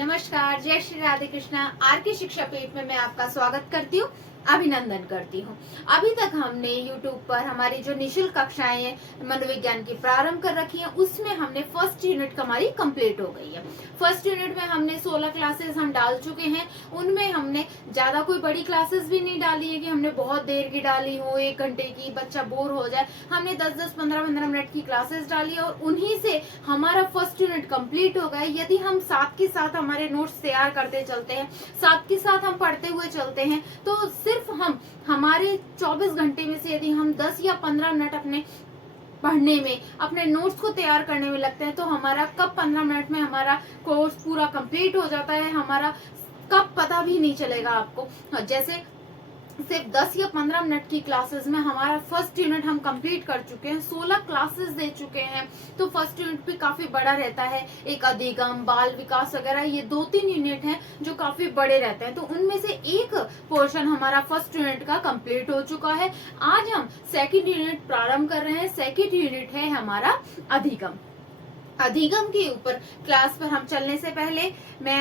नमस्कार, जय श्री राधे कृष्णा। आर के शिक्षा पीठ में मैं आपका स्वागत करती हूँ, अभिनंदन करती हूँ। अभी तक हमने YouTube पर हमारी जो निःशुल्क कक्षाएं हैं मनोविज्ञान की प्रारंभ कर रखी हैं, उसमें हमने फर्स्ट यूनिट हमारी कंप्लीट हो गई है। फर्स्ट यूनिट में हमने 16 क्लासेस हम डाल चुके हैं। उनमें हमने ज्यादा कोई बड़ी क्लासेस भी नहीं डाली है कि हमने बहुत देर की डाली हो, 1 घंटे की, बच्चा बोर हो जाए। हमने 10-10, 15-15 मिनट की क्लासेस डाली और उन्हीं से हमारा फर्स्ट यूनिट कंप्लीट हो गया। यदि हम साथ के साथ हमारे नोट्स तैयार करते चलते हैं, साथ के साथ हम पढ़ते हुए चलते हैं, तो सिर्फ हम हमारे 24 घंटे में से यदि हम 10 या 15 मिनट अपने पढ़ने में, अपने नोट्स को तैयार करने में लगते हैं, तो हमारा कब 15 मिनट में हमारा कोर्स पूरा कंप्लीट हो जाता है, हमारा कब पता भी नहीं चलेगा आपको। जैसे सिर्फ 10 या 15 मिनट की क्लासेस में हमारा फर्स्ट यूनिट हम कंप्लीट कर चुके हैं, 16 क्लासेस दे चुके हैं। तो फर्स्ट यूनिट भी काफी बड़ा रहता है। एक अधिगम, बाल विकास वगैरह, ये 2-3 यूनिट हैं जो काफी बड़े रहते हैं। तो उनमें से एक पोर्शन हमारा फर्स्ट यूनिट का कंप्लीट हो चुका है। आज हम सेकेंड यूनिट प्रारंभ कर रहे हैं। सेकेंड यूनिट है हमारा अधिगम। अधिगम के ऊपर क्लास पर हम चलने से पहले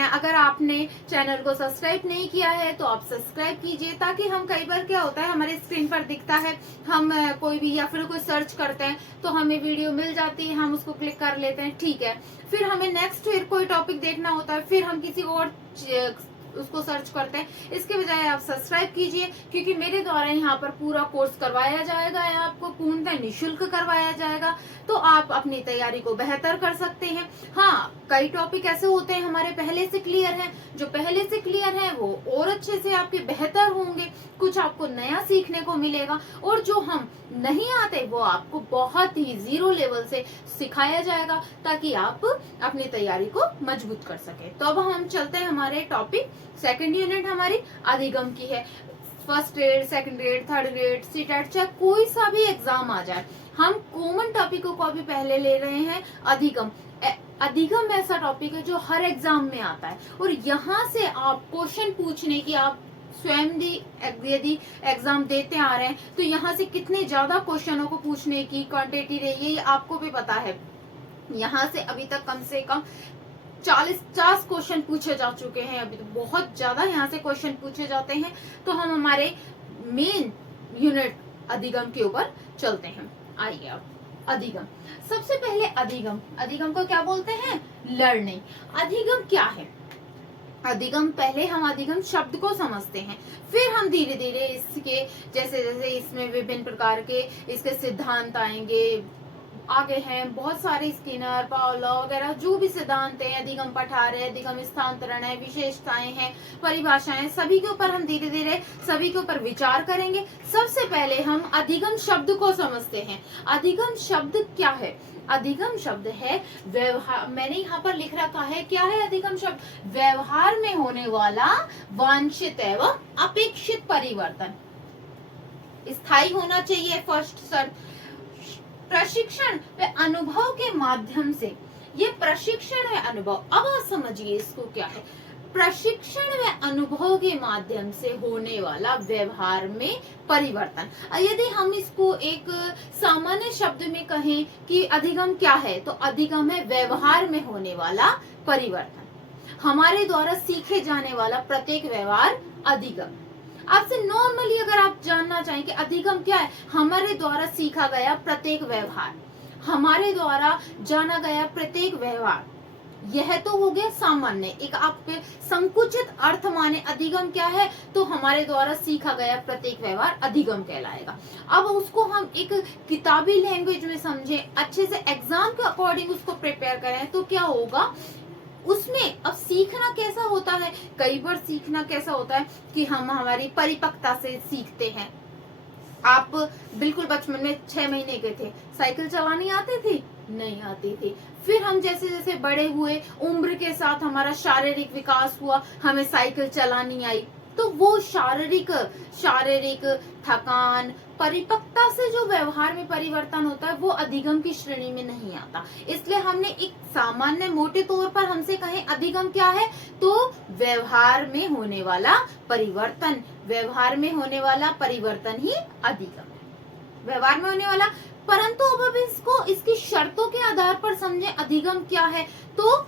अगर आपने चैनल को सब्सक्राइब नहीं किया है तो आप सब्सक्राइब कीजिए, ताकि हम कई बार क्या होता है हमारे स्क्रीन पर दिखता है, हम कोई भी या फिर कोई सर्च करते हैं तो हमें वीडियो मिल जाती है, हम उसको क्लिक कर लेते हैं, ठीक है। फिर हमें नेक्स्ट फिर कोई टॉपिक देखना होता है, फिर हम किसी और उसको सर्च करते हैं। इसके बजाय आप सब्सक्राइब कीजिए, क्योंकि मेरे द्वारा यहाँ पर पूरा कोर्स करवाया जाएगा या आपको पूर्णतः निःशुल्क करवाया जाएगा, तो आप अपनी तैयारी को बेहतर कर सकते हैं। हाँ, कई टॉपिक ऐसे होते हैं हमारे पहले से क्लियर हैं, जो पहले से क्लियर हैं वो और अच्छे से आपके बेहतर होंगे, कुछ आपको नया सीखने को मिलेगा, और जो हम नहीं आते वो आपको बहुत ही जीरो लेवल से सिखाया जाएगा, ताकि आप अपनी तैयारी को मजबूत कर सके। तो अब हम चलते हैं हमारे टॉपिक। सेकंड यूनिट हमारी अधिगम की है। First grade, second grade, third grade, CTET, चाहे कोई सा भी एग्जाम आ जाए, हम कॉमन टॉपिकों को अभी पहले ले रहे हैं। अधिगम अधिगम ऐसा टॉपिक है जो हर एग्जाम में आता है, और यहाँ से आप क्वेश्चन पूछने की, आप स्वयं भी यदि एग्जाम देते आ रहे हैं तो यहाँ से कितने ज्यादा क्वेश्चनों को पूछने की क्वांटिटी रही है, ये आपको भी पता है। यहाँ से अभी तक कम से कम 40-50 क्वेश्चन पूछे जा चुके हैं। अभी तो बहुत ज्यादा यहाँ से क्वेश्चन पूछे जाते हैं। तो हम हमारे मेन यूनिट अधिगम के ऊपर चलते हैं। आइए अब अधिगम। सबसे पहले अधिगम को क्या बोलते हैं? लर्निंग। अधिगम क्या है? अधिगम, पहले हम अधिगम शब्द को समझते हैं, फिर हम धीरे धीरे इसके जैसे जैसे इसमें विभिन्न प्रकार के इसके सिद्धांत आएंगे। आगे हैं बहुत सारे, स्किनर, पावलोव वगैरह जो भी सिद्धांत हैं, अधिगम पठार है, अधिगम स्थानांतरण है, विशेषताएं हैं, परिभाषाएं, सभी के ऊपर हम धीरे धीरे सभी के ऊपर विचार करेंगे। सबसे पहले हम अधिगम शब्द को समझते हैं। अधिगम शब्द क्या है? अधिगम शब्द है व्यवहार। मैंने यहाँ पर लिख रखा है, क्या है अधिगम शब्द? व्यवहार में होने वाला वांछित एवं अपेक्षित परिवर्तन। स्थायी होना चाहिए फर्स्ट शर्त। प्रशिक्षण व अनुभव के माध्यम से, ये प्रशिक्षण है अनुभव। अब आप समझिए इसको क्या है। प्रशिक्षण व अनुभव के माध्यम से होने वाला व्यवहार में परिवर्तन। यदि हम इसको एक सामान्य शब्द में कहें कि अधिगम क्या है, तो अधिगम है व्यवहार में होने वाला परिवर्तन, हमारे द्वारा सीखे जाने वाला प्रत्येक व्यवहार अधिगम। आपसे नॉर्मली अगर आप जानना चाहें कि अधिगम क्या है, हमारे द्वारा सीखा गया प्रत्येक व्यवहार, हमारे द्वारा जाना गया प्रत्येक व्यवहार, यह तो हो गया सामान्य। एक आप संकुचित अर्थ माने अधिगम क्या है, तो हमारे द्वारा सीखा गया प्रत्येक व्यवहार अधिगम कहलाएगा। अब उसको हम एक किताबी लैंग्वेज में समझे, अच्छे से एग्जाम के अकॉर्डिंग उसको प्रिपेयर करें, तो क्या होगा उसमें। अब सीखना कैसा होता है, कई बार सीखना कैसा होता है कि हम हमारी परिपक्वता से सीखते हैं। आप बिल्कुल बचपन में 6 महीने के थे, साइकिल चलानी आती थी? नहीं आती थी। फिर हम जैसे जैसे बड़े हुए, उम्र के साथ हमारा शारीरिक विकास हुआ, हमें साइकिल चलानी आई, तो वो शारीरिक थकान, परिपक्वता से जो व्यवहार में परिवर्तन होता है वो अधिगम की श्रेणी में नहीं आता। इसलिए हमने एक सामान्य मोटे तौर पर हमसे कहें अधिगम क्या है, तो व्यवहार में होने वाला परिवर्तन, व्यवहार में होने वाला परिवर्तन ही अधिगम है, व्यवहार में होने वाला। परंतु अब इसको इसकी शर्तों के आधार पर समझे अधिगम क्या है, तो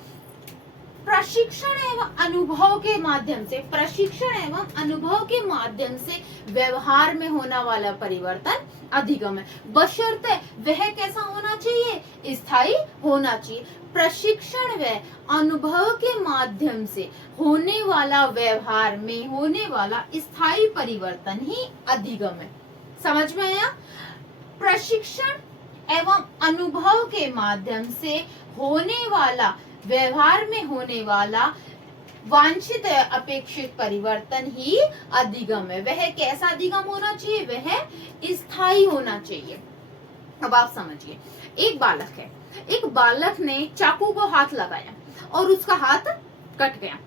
प्रशिक्षण एवं अनुभव के माध्यम से, प्रशिक्षण एवं अनुभव के माध्यम से व्यवहार में होने वाला परिवर्तन अधिगम है, बशर्ते वह कैसा होना चाहिए, स्थायी होना चाहिए। प्रशिक्षण व अनुभव के माध्यम से होने वाला व्यवहार में होने वाला स्थायी परिवर्तन ही अधिगम है। समझ में आया? प्रशिक्षण एवं अनुभव के माध्यम से होने वाला व्यवहार में होने वाला वांछित अपेक्षित परिवर्तन ही अधिगम है। वह कैसा अधिगम होना चाहिए, वह स्थायी होना चाहिए। अब आप समझिए, एक बालक है, एक बालक ने चाकू को हाथ लगाया और उसका हाथ कट गया,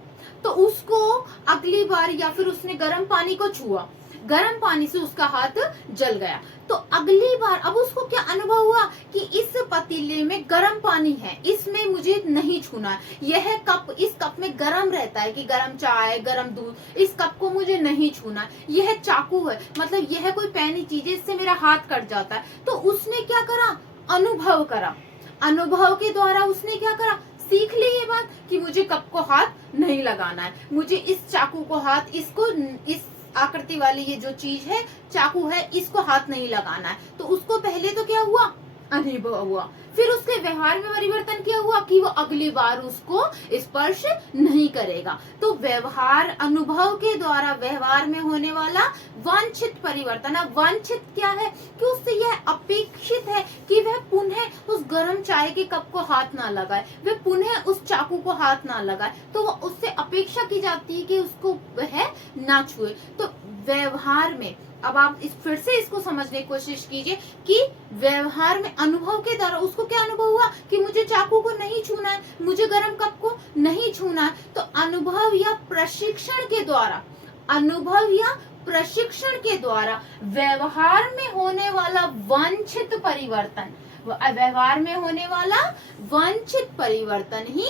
तो उसको अगली बार या फिर उसने गर्म पानी को छुआ, गर्म पानी से उसका हाथ जल गया, तो अगली बार अब उसको क्या अनुभव हुआ कि इस पतीले में गर्म पानी है, इसमें मुझे नहीं छूना है, यह कप, इस कप में गर्म रहता है कि गर्म चाय, गर्म दूध, इस कप को मुझे नहीं छूना है, यह चाकू है, मतलब यह कोई पैनी चीज है, इससे मेरा हाथ कट जाता है। तो उसने क्या करा, अनुभव करा, अनुभव के द्वारा उसने क्या करा, सीख ली ये बात कि मुझे कप को हाथ नहीं लगाना है, मुझे इस चाकू को हाथ, इसको, इस आकृति वाली ये जो चीज है चाकू है, इसको हाथ नहीं लगाना है। तो उसको पहले तो क्या हुआ, अनुभव हुआ, फिर उसके व्यवहार में परिवर्तन क्या हुआ कि वो अगली बार उसको स्पर्श नहीं करेगा। तो व्यवहार, अनुभव के द्वारा व्यवहार में होने वाला वांछित परिवर्तन। अब वांछित क्या है कि उससे यह अपेक्षित है कि वह पुनः उस गर्म चाय के कप को हाथ ना लगाए, वह पुनः उस चाकू को हाथ ना लगाए, तो वो उससे अपेक्षा की जाती है कि उसको वह ना छुए। तो व्यवहार में, अब आप फिर से इसको समझने की कोशिश कीजिए कि व्यवहार में अनुभव के द्वारा उसको क्या अनुभव हुआ कि मुझे चाकू को नहीं छूना है, मुझे गर्म कप को नहीं छूना है। तो अनुभव या प्रशिक्षण के द्वारा, अनुभव या प्रशिक्षण के द्वारा व्यवहार में होने वाला वांछित परिवर्तन, व्यवहार में होने वाला वांछित परिवर्तन ही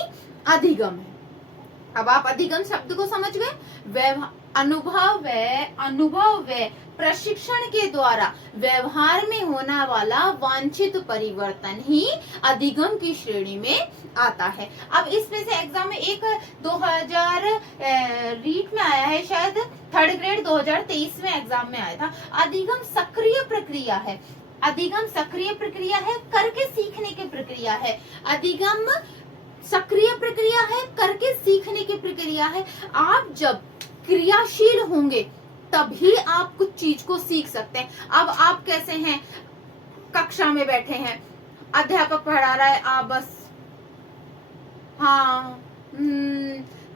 अधिगम है। अब आप अधिगम शब्द को समझ गए। अनुभव व प्रशिक्षण के द्वारा व्यवहार में होने वाला वांछित परिवर्तन ही अधिगम की श्रेणी में आता है। अब इसमें से एग्जाम में एक 2000 रीट में आया है, शायद थर्ड ग्रेड 2023 में एग्जाम में आया था। अधिगम सक्रिय प्रक्रिया है, अधिगम सक्रिय प्रक्रिया है, करके सीखने की प्रक्रिया है। अधिगम सक्रिय प्रक्रिया है, करके सीखने की प्रक्रिया है। आप जब क्रियाशील होंगे तभी आप कुछ चीज को सीख सकते हैं। अब आप कैसे हैं, कक्षा में बैठे हैं, अध्यापक पढ़ा रहा है, आप बस हाँ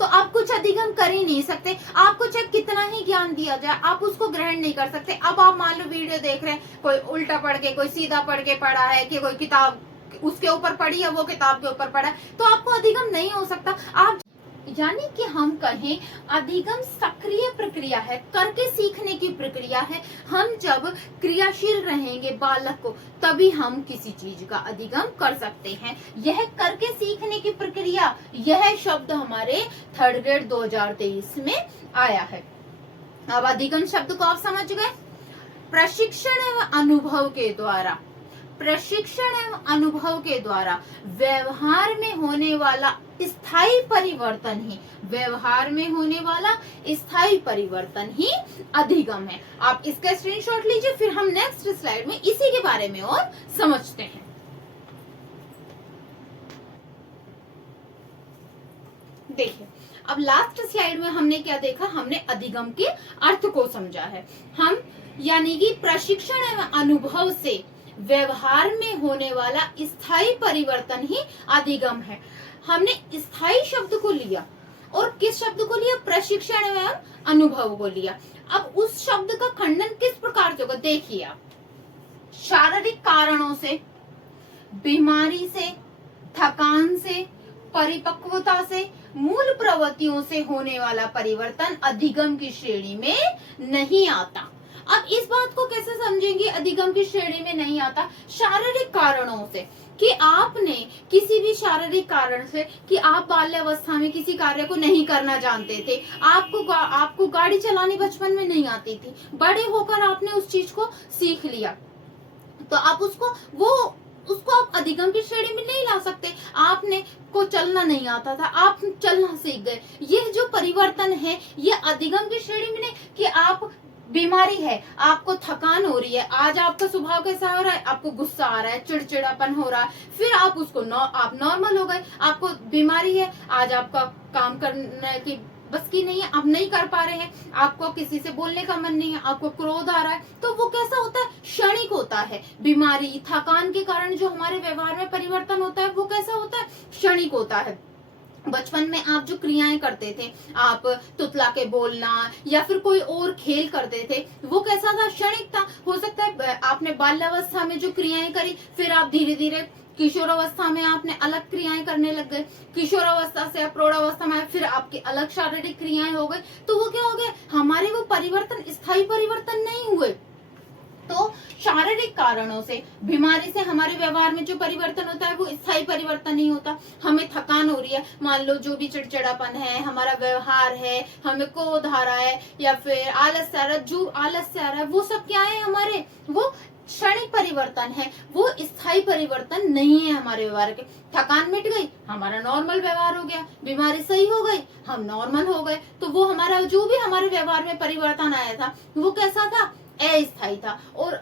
तो आप कुछ अधिगम कर ही नहीं सकते। आपको चाहे कितना ही ज्ञान दिया जाए, आप उसको ग्रहण नहीं कर सकते। अब आप मान लो वीडियो देख रहे हैं, कोई उल्टा पढ़ के, कोई सीधा पढ़ के पढ़ा है, कि कोई किताब उसके ऊपर पढ़ी है, वो किताब के ऊपर पढ़ा है, तो आपको अधिगम नहीं हो सकता। आप, यानी कि हम कहें अधिगम सक्रिय प्रक्रिया है, करके सीखने की प्रक्रिया है। हम जब क्रियाशील रहेंगे बालक को, तभी हम किसी चीज का अधिगम कर सकते हैं। यह करके सीखने की प्रक्रिया, यह शब्द हमारे थर्ड ग्रेड 2023 में आया है। अब अधिगम शब्द को आप समझ गए। प्रशिक्षण एवं अनुभव के द्वारा, प्रशिक्षण एवं अनुभव के द्वारा व्यवहार में होने वाला स्थायी परिवर्तन ही, व्यवहार में होने वाला स्थायी परिवर्तन ही अधिगम है। आप इसका स्क्रीनशॉट लीजिए, फिर हम नेक्स्ट स्लाइड में इसी के बारे में और समझते हैं। देखिए, अब लास्ट स्लाइड में हमने क्या देखा, हमने अधिगम के अर्थ को समझा है। हम यानी कि प्रशिक्षण एवं अनुभव से व्यवहार में होने वाला स्थायी परिवर्तन ही अधिगम है। हमने स्थायी शब्द को लिया और किस शब्द को लिया, प्रशिक्षण एवं अनुभव को लिया। अब उस शब्द का खंडन किस प्रकार से होगा, देखिए आप, शारीरिक कारणों से, बीमारी से, थकान से, परिपक्वता से, मूल प्रवृत्तियों से होने वाला परिवर्तन अधिगम की श्रेणी में नहीं आता। अब इस बात को कैसे समझेंगे, अधिगम की श्रेणी में नहीं आता, शारीरिक कारणों से, कि आपने किसी भी शारीरिक कारण से, कि आप बाल्यावस्था में किसी कार्य को नहीं करना जानते थे, आपको गाड़ी चलानी बचपन में नहीं आती थी, बड़े होकर आपने उस चीज को सीख लिया, तो आप उसको, वो उसको आप अधिगम की श्रेणी में नहीं ला सकते। आपने को चलना नहीं आता था, आप चलना सीख गए, ये जो परिवर्तन है ये अधिगम की श्रेणी में नहीं। कि आप बीमारी है, आपको थकान हो रही है, आज आपका स्वभाव कैसा हो रहा है, आपको गुस्सा आ रहा है, चिड़चिड़ापन हो रहा है, फिर आप उसको आप नॉर्मल हो गए। आपको बीमारी है, आज आपका काम करने की बस की नहीं है, आप नहीं कर पा रहे हैं, आपको किसी से बोलने का मन नहीं है, आपको क्रोध आ रहा है, तो वो कैसा होता है, क्षणिक होता है। बीमारी थकान के कारण जो हमारे व्यवहार में परिवर्तन होता है वो कैसा होता है, क्षणिक होता है। बचपन में आप जो क्रियाएं करते थे, आप तुतला के बोलना या फिर कोई और खेल करते थे, वो कैसा था, क्षणिक था। हो सकता है आपने बाल्यावस्था में जो क्रियाएं करी, फिर आप धीरे धीरे किशोरावस्था में आपने अलग क्रियाएं करने लग गए, किशोरावस्था से प्रौढ़ावस्था में फिर आपकी अलग शारीरिक क्रियाएं हो गई। तो वो क्या हो गए, हमारे वो परिवर्तन स्थायी परिवर्तन नहीं हुए। तो शारीरिक कारणों से, बीमारी से हमारे व्यवहार में जो परिवर्तन होता है वो स्थायी परिवर्तन नहीं होता। हमें थकान हो रही है, मान लो जो भी चिड़चिड़ापन है, हमारा व्यवहार है, हमें क्रोध आ रहा है या फिर आलस आ रहा है, जो आलस से आ रहा है वो सब क्या है, हमारे वो क्षणिक परिवर्तन है, वो स्थायी परिवर्तन नहीं है हमारे व्यवहार के। थकान मिट गई, हमारा नॉर्मल व्यवहार हो गया, बीमारी सही हो गई, हम नॉर्मल हो गए। तो वो हमारा जो भी हमारे व्यवहार में परिवर्तन आया था वो कैसा था, अस्थायी था। और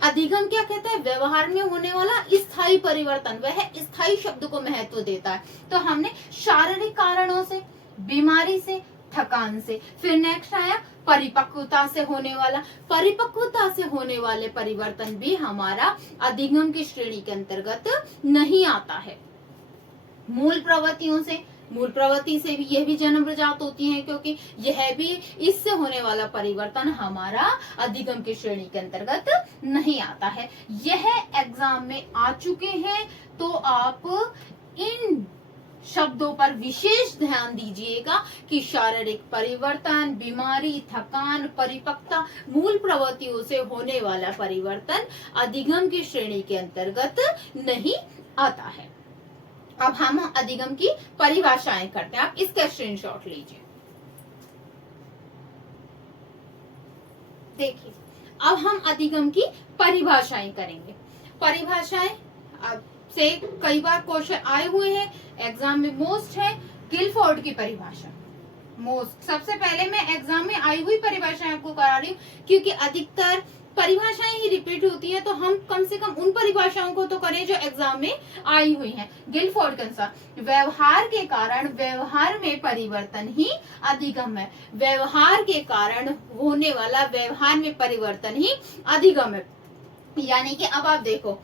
अधिगम क्या कहता है, व्यवहार में होने वाला स्थायी परिवर्तन, वह स्थायी शब्द को महत्व देता है। तो हमने शारीरिक कारणों से, बीमारी से, थकान से, फिर नेक्स्ट आया परिपक्वता से होने वाला। परिपक्वता से होने वाले परिवर्तन भी हमारा अधिगम की श्रेणी के अंतर्गत नहीं आता है। मूल प्रवृत्तियों से, मूल प्रवृत्ति से भी यह भी जन्मजात होती है, क्योंकि यह भी इससे होने वाला परिवर्तन हमारा अधिगम की श्रेणी के अंतर्गत नहीं आता है। यह एग्जाम में आ चुके हैं, तो आप इन शब्दों पर विशेष ध्यान दीजिएगा कि शारीरिक परिवर्तन, बीमारी, थकान, परिपक्वता, मूल प्रवृत्तियों से होने वाला परिवर्तन अधिगम की श्रेणी के अंतर्गत नहीं आता है। अब हम अधिगम की परिभाषाएं करते हैं, आप इसका स्क्रीनशॉट लीजिए। देखिए, अब हम अधिगम की परिभाषाएं करेंगे। परिभाषाएं से कई बार क्वेश्चन आए हुए हैं एग्जाम में, मोस्ट है गिलफोर्ड की परिभाषा। मोस्ट सबसे पहले मैं एग्जाम में आई हुई परिभाषाएं आपको करा रही हूँ, क्योंकि अधिकतर परिभाषाएं ही रिपीट होती है, तो हम कम से कम उन परिभाषाओं को तो करें जो एग्जाम में आई हुई हैं। गिलफोर्ड के अनुसार व्यवहार के कारण व्यवहार में परिवर्तन ही अधिगम है। व्यवहार के कारण होने वाला व्यवहार में परिवर्तन ही अधिगम है। यानी कि अब आप देखो,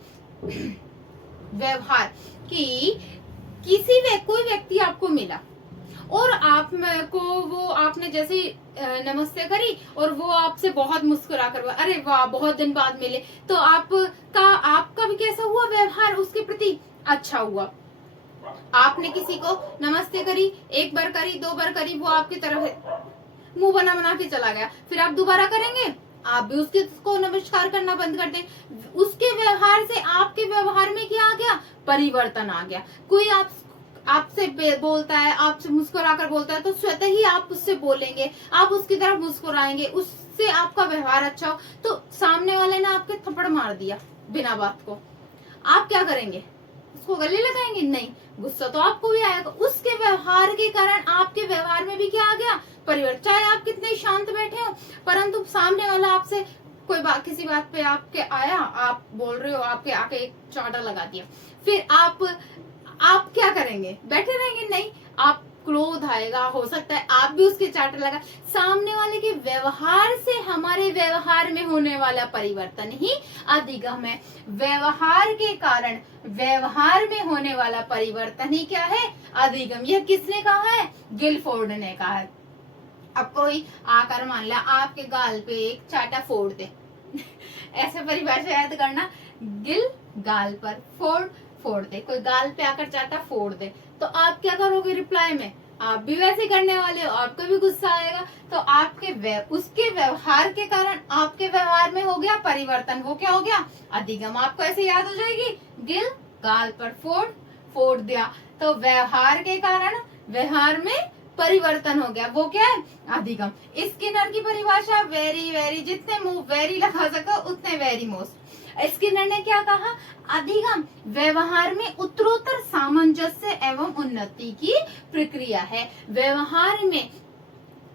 व्यवहार की कोई व्यक्ति आपको मिला और आप को वो आपने जैसे नमस्ते करी और वो आपसे बहुत मुस्कुरा कर, अरे वाह बहुत दिन बाद मिले, तो आपका भी कैसा हुआ, व्यवहार उसके प्रति अच्छा हुआ। आपने किसी को नमस्ते करी, एक बार करी, दो बार करी, वो आपकी तरफ मुंह बना बना के चला गया, फिर आप दोबारा करेंगे, आप भी उसको नमस्कार करना बंद कर दें। उसके व्यवहार से आपके व्यवहार में क्या आ गया, परिवर्तन आ गया। कोई आपसे बोलता है, आपसे मुस्कुरा कर बोलता है, तो स्वतः ही आप उससे बोलेंगे, आप उसकी तरफ मुस्कुराएंगे, उससे आपका व्यवहार अच्छा हो। तो सामने वाले ने आपके थप्पड़ मार दिया बिना बात को, आप क्या करेंगे, उसको गले लगाएंगे? नहीं, गुस्सा तो आपको भी आएगा। उसके व्यवहार के कारण आपके व्यवहार में भी क्या आ गया, परिवर्तन। चाहे आप कितने शांत बैठे हो, परंतु सामने वाला आपसे कोई किसी बात पे आपके आया, आप बोल रहे हो, आपके आके एक चाटा लगा दिया, फिर आप क्या करेंगे, बैठे रहेंगे? नहीं, आप क्रोध आएगा, हो सकता है आप भी उसके चाटा लगा। सामने वाले के व्यवहार से हमारे व्यवहार में होने वाला परिवर्तन ही अधिगम है। व्यवहार के कारण व्यवहार में होने वाला परिवर्तन ही क्या है, अधिगम। यह किसने कहा है, गिलफोर्ड ने कहा है। अब कोई आकर मान लिया आपके गाल पे एक चाटा फोड़ दे ऐसे परिभाषा याद करना, गिल गाल पर, फोड़ दे, कोई गाल पे आकर चाटा फोड़ दे, तो आप क्या करोगे रिप्लाई में, आप भी वैसे करने वाले हो, आपको भी गुस्सा आएगा। तो उसके व्यवहार के कारण आपके व्यवहार में हो गया परिवर्तन, वो क्या हो गया, अधिगम। आपको ऐसे याद हो जाएगी, गिल गाल पर फोड़ दिया, तो व्यवहार के कारण व्यवहार में परिवर्तन हो गया, वो क्या है, अधिगम। स्किनर की परिभाषा वेरी वेरी, जितने मुंह वेरी लगा सको उतने वेरी मोस्ट। स्किनर ने क्या कहा, अधिगम व्यवहार में उत्तरोत्तर सामंजस्य एवं उन्नति की प्रक्रिया है। व्यवहार में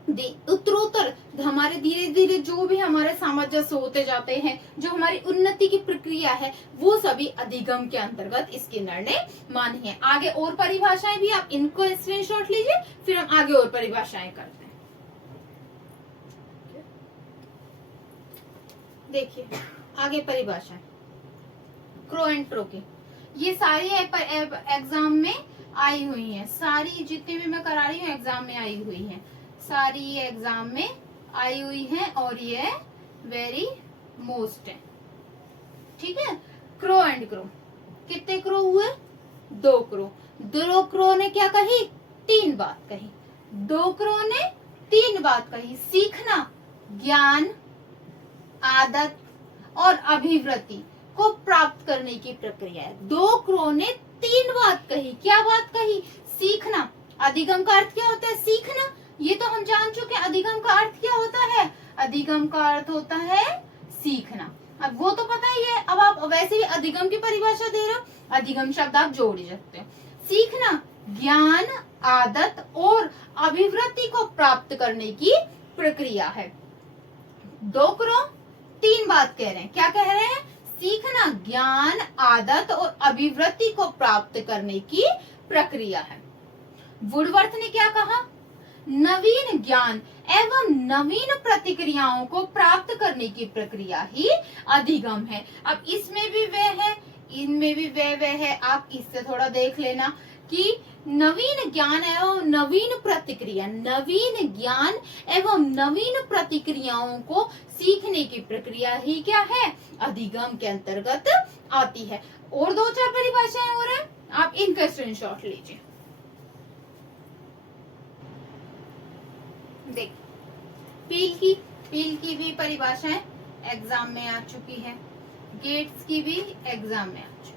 उत्तरोत्तर हमारे धीरे धीरे जो भी हमारे सामंजस्य होते जाते हैं, जो हमारी उन्नति की प्रक्रिया है, वो सभी अधिगम के अंतर्गत स्किनर ने मानी है। आगे और परिभाषाएं भी, आप इनको स्क्रीनशॉट लीजिए, फिर हम आगे और परिभाषाएं करते हैं। देखिए आगे परिभाषाएं क्रो एंड क्रो की, ये सारी एग्जाम में आई हुई हैं, सारी जितनी भी मैं करा रही हूँ एग्जाम में आई हुई हैं, सारी ये एग्जाम में आई हुई है और ये वेरी मोस्ट है, ठीक है। क्रो एंड क्रो, कितने क्रो हुए, 2 क्रो। 2 क्रो ने क्या कही, 3 बात कही। 2 क्रो ने 3 बात कही, सीखना, ज्ञान, आदत और अभिवृत्ति को प्राप्त करने की प्रक्रिया है। 2 क्रो ने 3 बात कही, क्या बात कही, सीखना। अधिगम का अर्थ क्या होता है, सीखना, ये तो हम जान चुके। अधिगम का अर्थ क्या होता है, अधिगम का अर्थ होता है सीखना, अब वो तो पता ही है। अब आप वैसे भी अधिगम की परिभाषा दे रहे हो, अधिगम शब्द आप जोड़ ही सकते हो। सीखना, ज्ञान, आदत और अभिवृत्ति को प्राप्त करने की प्रक्रिया है। 2 क्रो 3 बात कह रहे हैं, क्या कह रहे हैं, सीखना, ज्ञान, आदत और अभिवृत्ति को प्राप्त करने की प्रक्रिया है। वुडवर्थ ने क्या कहा, नवीन ज्ञान एवं नवीन प्रतिक्रियाओं को प्राप्त करने की प्रक्रिया ही अधिगम है। अब इसमें भी वह है, इनमें भी वह है, आप इससे थोड़ा देख लेना कि नवीन ज्ञान एवं नवीन प्रतिक्रिया, नवीन ज्ञान एवं नवीन प्रतिक्रियाओं को सीखने की प्रक्रिया ही क्या है, अधिगम के अंतर्गत आती है। और 2-4 परिभाषाएं और हैं, आप इनका स्क्रीनशॉट लीजिए। देख, पील की भी परिभाषाएं एग्जाम में आ चुकी है, गेट्स की भी एग्जाम में आ चुकी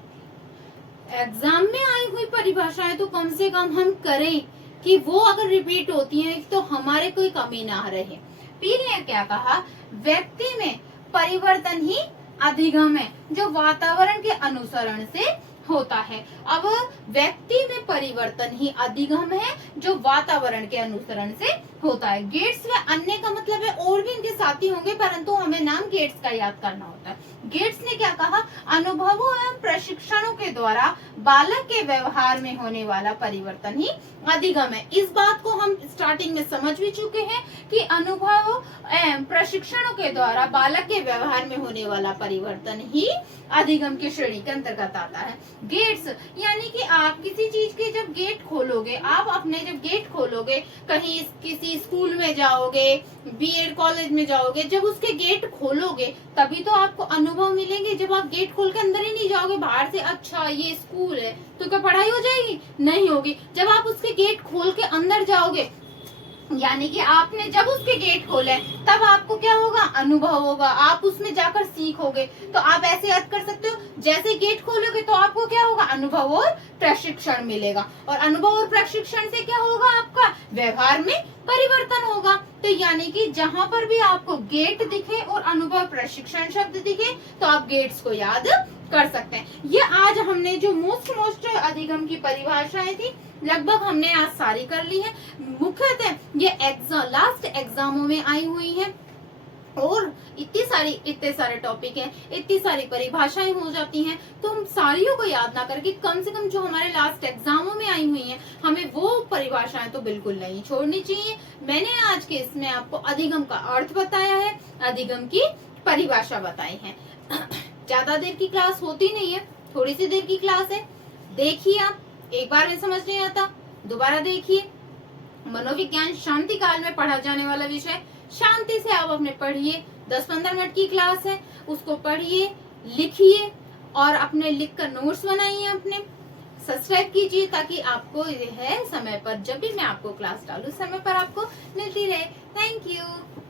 है। एग्जाम में आई हुई परिभाषाएं तो कम से कम हम करें कि वो अगर रिपीट होती हैं तो हमारे कोई कमी ना रहे। पील ने क्या कहा, व्यक्ति में परिवर्तन ही अधिगम है जो वातावरण के अनुसरण से होता है। अब व्यक्ति में परिवर्तन ही अधिगम है जो वातावरण के अनुसरण से होता है। गेट्स व अन्य का मतलब है और भी इनके साथी होंगे, परंतु हमें नाम गेट्स का याद करना होता है। गेट्स ने क्या कहा, अनुभवों एवं प्रशिक्षणों के द्वारा बालक के व्यवहार में होने वाला परिवर्तन ही अधिगम है। इस बात को हम स्टार्टिंग में समझ भी चुके हैं कि अनुभव एवं प्रशिक्षणों के द्वारा बालक के व्यवहार में होने वाला परिवर्तन ही अधिगम की श्रेणी के अंतर्गत आता है। गेट्स यानी कि आप किसी चीज के जब गेट खोलोगे, आप अपने जब गेट खोलोगे, कहीं किसी स्कूल में जाओगे, बीएड कॉलेज में जाओगे, जब उसके गेट खोलोगे तभी तो आपको अनुभव मिलेंगे। जब आप गेट खोल के अंदर ही नहीं जाओगे बाहर से, अच्छा ये स्कूल है, तो क्या पढ़ाई हो जाएगी, नहीं होगी। जब आप उसके गेट खोल के अंदर जाओगे, यानी कि आपने जब उसके गेट खोले तब आपको क्या होगा, अनुभव होगा, आप उसमें जाकर सीखोगे। तो आप ऐसे याद कर सकते हो, जैसे गेट खोलोगे तो आपको क्या होगा, अनुभव और प्रशिक्षण मिलेगा, और अनुभव और प्रशिक्षण से क्या होगा, आपका व्यवहार में परिवर्तन होगा। तो यानी कि जहां पर भी आपको गेट दिखे और अनुभव प्रशिक्षण शब्द दिखे तो आप गेट्स को याद कर सकते हैं। ये आज हमने जो मोस्ट अधिगम की परिभाषाएं थी लगभग हमने आज सारी कर ली है। मुख्यतः ये एग्जाम लास्ट एग्जामों में आई हुई है और इतने सारे टॉपिक हैं, इतनी सारी परिभाषाएं हो जाती हैं, तो हम सारियों को याद ना करके कम से कम जो हमारे लास्ट एग्जामों में आई हुई हैं हमें वो परिभाषाएं तो बिल्कुल नहीं छोड़नी चाहिए। मैंने आज के इसमें आपको अधिगम का अर्थ बताया है, अधिगम की परिभाषा बताई है। ज्यादा देर की क्लास होती नहीं है, थोड़ी सी देर की क्लास है। देखिए, आप एक बार में समझ नहीं आता दोबारा देखिए। मनोविज्ञान शांति काल में पढ़ा जाने वाला विषय, शांति से आप अपने पढ़िए। 10-15 मिनट की क्लास है, उसको पढ़िए, लिखिए और अपने लिखकर नोट्स बनाइए। अपने सब्सक्राइब कीजिए ताकि आपको यह समय पर जब भी मैं आपको क्लास डालूं समय पर आपको मिलती रहे। Thank you.